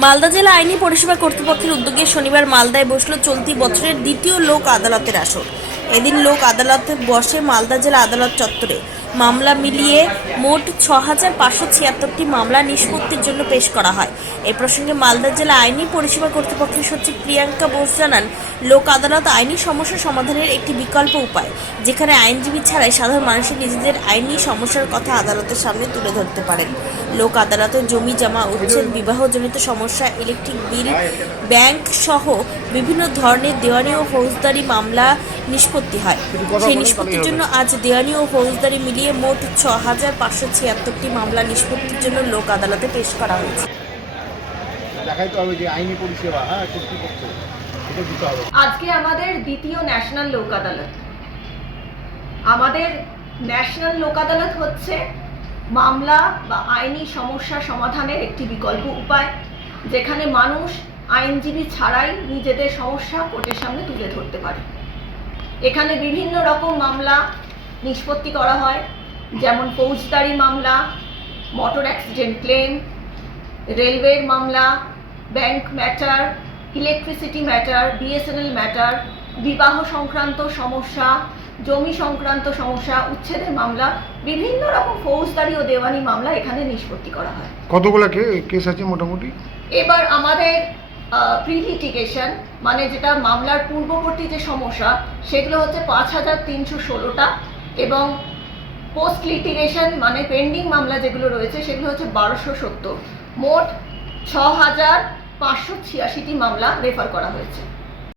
মালদা জেলা আইনি পরিষেবা কর্তৃপক্ষের উদ্যোগে শনিবার মালদায় বসল চলতি বছরের দ্বিতীয় লোক আদালতের আসর। এদিন লোক আদালতে বসে মালদা জেলা আদালত চত্বরে মামলা মিলিয়ে মোট ছ হাজার পাঁচশো ছিয়াত্তরটি মামলা নিষ্পত্তির জন্য পেশ করা হয়। এ প্রসঙ্গে মালদা জেলা আইনি পরিষেবা কর্তৃপক্ষের সচিব প্রিয়াঙ্কা বোস জানান লোক আদালত আইনি সমস্যা সমাধানের একটি বিকল্প উপায় যেখানে আইনজীবী ছাড়াই সাধারণ মানুষের নিজেদের আইনি সমস্যার কথা আদালতের সামনে তুলে ধরতে পারেন। লোক আদালতে জমি জমা উচ্ছেদ বিবাহজনিত সমস্যা ইলেকট্রিক বিল ব্যাংক সহ বিভিন্ন ধরনের দেওয়ানি ও ফৌজদারি মামলা নিষ্পত্তি হয়। সেই নিষ্পত্তির জন্য আজ দেওয়ানি ও ফৌজদারি মিলিয়ে মোট ছ হাজার পাঁচশো ছিয়াত্তরটি মামলা নিষ্পত্তির জন্য লোক আদালতে পেশ করা হয়েছে। দেখাইতে হবে যে আইনি পরিষেবা হ্যাঁ কর্তৃপক্ষ এটা দিতে হবে। আজকে আমাদের দ্বিতীয় ন্যাশনাল লোক আদালত। আমাদের ন্যাশনাল লোক আদালত হচ্ছে মামলা বা আইনি সমস্যা সমাধানের একটি বিকল্প উপায় যেখানে মানুষ আইনজীবী ছাড়াই নিজেদের সমস্যা কোর্টের সামনে তুলে ধরতে পারে। এখানে বিভিন্ন রকম মামলা নিষ্পত্তি করা হয় যেমন ফৌজদারি মামলা মোটর অ্যাক্সিডেন্ট ক্লেম রেলওয়ের মামলা bank matter electricity matter BSNL matter বিবাহ সংক্রান্ত সমস্যা জমি সংক্রান্ত সমস্যা উচ্ছেদের মামলা বিভিন্ন রকম ফৌজদারি ও দেওয়ানি মামলা এখানে নিষ্পত্তি করা হয়। কতগুলো কেস আছে মোটামুটি? এবার আমাদের প্রি লিটিগেশন মানে যেটা মামলার পূর্ববর্তী যে সমস্যা সেগুলো হচ্ছে পাঁচ হাজার তিনশো ষোলোটা। এবং পোস্ট লিটিগেশন মানে পেন্ডিং মামলা যেগুলো রয়েছে, সেগুলো হচ্ছে বারোশো সত্তর। মোট ছ হাজার পাঁচশো ছিয়াশিটি মামলা রেফার করা হয়েছে।